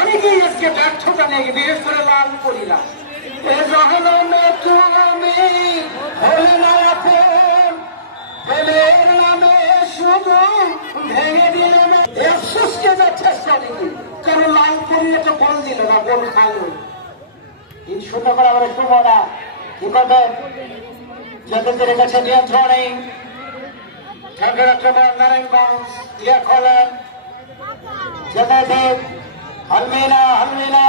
অনেকেই আজকে ব্যর্থতা নেই, বিশেষ করে লাল করিলা নামে শুধু ভেঙে দিল না, সুস্থে চেষ্টা দিল, কারণ লাল করিলে তো গোল দিল না, গোল খাইল। এই শূন্য করে আমার সুমনা কি করবেন? যাদের কাছে নিয়ন্ত্রণে ঠাকুর আক্রমণ নারায়ণগঞ্জ ইয়া খোলেন জেনারেল হালমিনা হালমিনা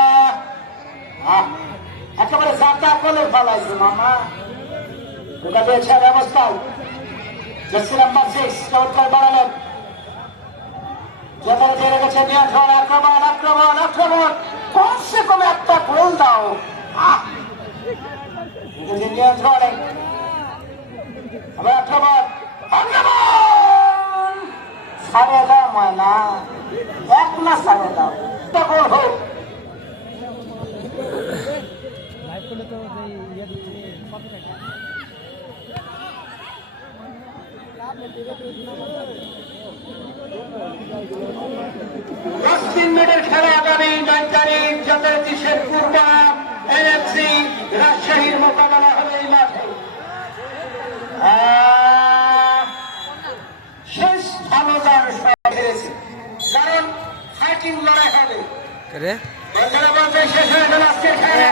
একেবারে সাতা কোলে ফলাইছে মামা। ওটা দিয়েছে ব্যবস্থায় জার্সি নাম্বার 6 চমৎকার বাড়ালেন। জেনারেল কাছে নিয়ন্ত্রণ, আক্রমণ আক্রমণ আক্রমণ, কমসে কম একটা গোল দাও। নিয়ন্ত্রণে আবার আক্রমণ আক্রমণ, সারে দাও ময়না, এক না সারে দাও, একটা গোল হোক। দশ মিনিটের খেলা আগামী 9 তারিখ জাতীয় শেরপুর এনএফসি রাজশাহীর মোকাবেলা হবে এই মাঠে। শেষ ভালোদার হেরেছে, কারণ ফাইটিং লড়াই হবে। শেষ হয়ে গেল আজকের খেলা।